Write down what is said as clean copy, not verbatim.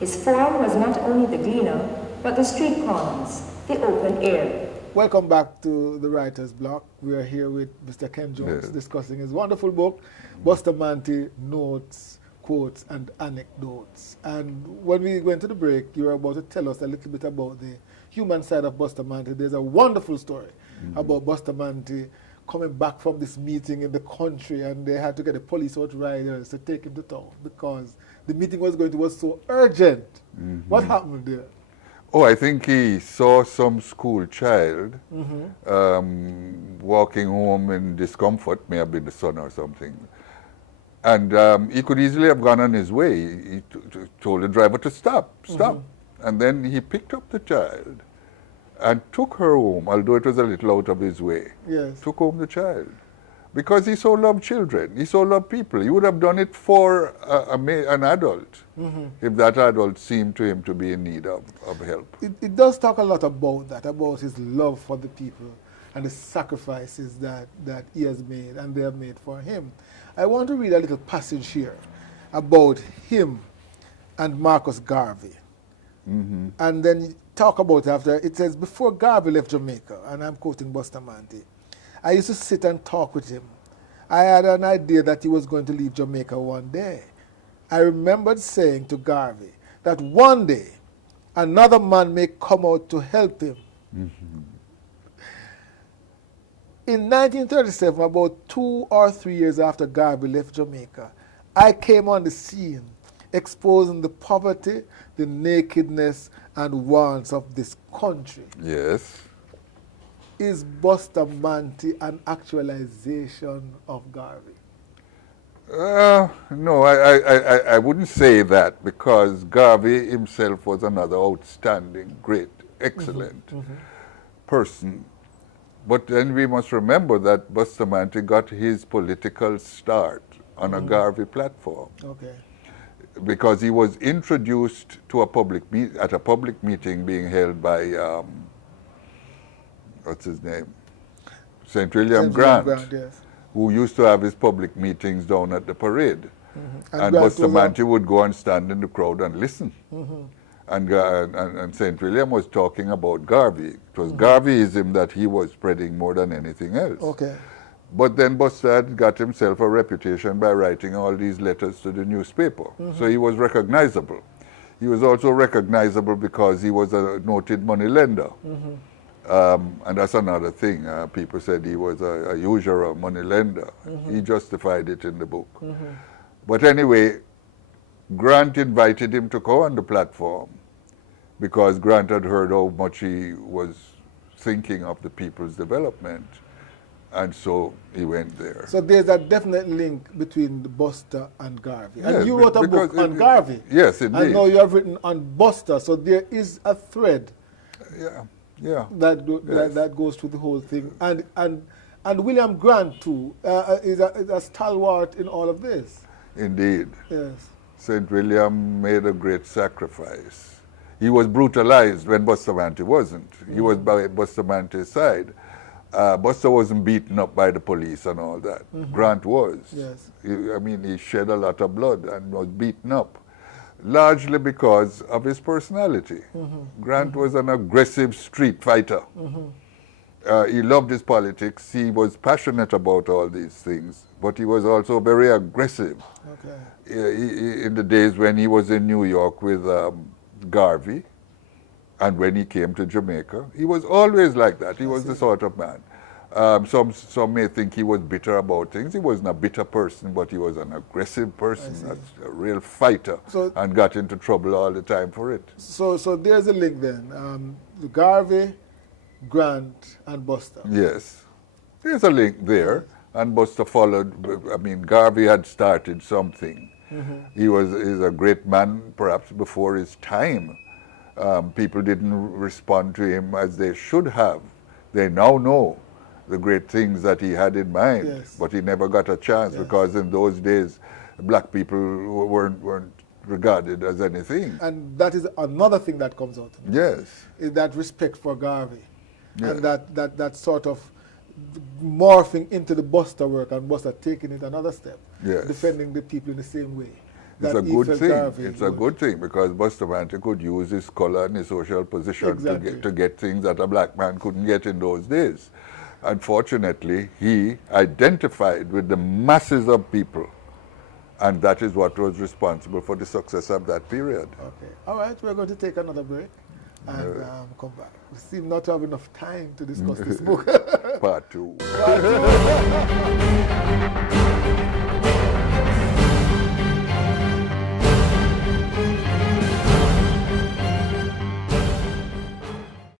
His form was not only the gleaner, but the street corners, the open air. Welcome back to the Writer's Block. We are here with Mr. Ken Jones discussing his wonderful book, Bustamante, Notes, Quotes, and Anecdotes. And when we went to the break, you were about to tell us a little bit about the human side of Bustamante. There's a wonderful story about Bustamante coming back from this meeting in the country, and they had to get the police outriders to take him to town because the meeting was so urgent. What happened there? Oh, I think he saw some school child walking home in discomfort, may have been the son or something. And he could easily have gone on his way. He told the driver to stop. And then he picked up the child and took her home, although it was a little out of his way. Yes. Took home the child. Because he so loved children, he so loved people. He would have done it for an adult if that adult seemed to him to be in need of help. It does talk a lot about that, about his love for the people and the sacrifices that he has made and they have made for him. I want to read a little passage here about him and Marcus Garvey. And then talk about it after. It says, before Garvey left Jamaica, and I'm quoting Bustamante, I used to sit and talk with him. I had an idea that he was going to leave Jamaica one day. I remembered saying to Garvey that one day another man may come out to help him. In 1937, about 2 or 3 years after Garvey left Jamaica, I came on the scene, exposing the poverty, the nakedness, and wants of this country. Yes. Is Bustamante an actualization of Garvey? No, I wouldn't say that, because Garvey himself was another outstanding, great, excellent person. But then we must remember that Bustamante got his political start on a Garvey platform. Okay. Because he was introduced to a public meeting being held by what's his name? St. William Grant, yes. who used to have his public meetings down at the parade. And Bustamante would go and stand in the crowd and listen. And St. William was talking about Garvey. It was Garveyism that he was spreading more than anything else. Okay. But then Bustamante got himself a reputation by writing all these letters to the newspaper. So he was recognizable. He was also recognizable because he was a noted money lender. And that's another thing. People said he was a usurer, money lender. He justified it in the book. But anyway, Grant invited him to go on the platform because Grant had heard how much he was thinking of the people's development. And so he went there. So there's a definite link between the Buster and Garvey. Yes, and you wrote a book on Garvey. Yes, indeed. And now you have written on Buster. So there is a thread that goes through the whole thing. And William Grant, too, is a stalwart in all of this. Indeed. Yes. St. William made a great sacrifice. He was brutalized when Bustamante wasn't. He was by Bustamante's side. Buster wasn't beaten up by the police and all that. Grant was. Yes. He shed a lot of blood and was beaten up, largely because of his personality. Grant was an aggressive street fighter. He loved his politics. He was passionate about all these things, but he was also very aggressive. Okay. In the days when he was in New York with Garvey, and when he came to Jamaica, he was always like that. He was the sort of man. Some may think he was bitter about things. He wasn't a bitter person, but he was an aggressive person, a real fighter, and got into trouble all the time for it. So there's a link then. Garvey, Grant, and Buster. Yes. There's a link there, and Buster followed. Garvey had started something. He's a great man, perhaps before his time. People didn't respond to him as they should have. They now know the great things that he had in mind, but he never got a chance because in those days, black people weren't regarded as anything. And that is another thing that comes out. Yes. Is that respect for Garvey. And that sort of morphing into the Buster work and Buster taking it another step, defending the people in the same way. It's that a he good felt thing. Garfield It's a would. good thing because Bustamante could use his color and his social position Exactly. to get things that a black man couldn't get in those days. Unfortunately, he identified with the masses of people, and that is what was responsible for the success of that period. Okay. All right, we're going to take another break and come back. We seem not to have enough time to discuss this book. Part 2. Part 2.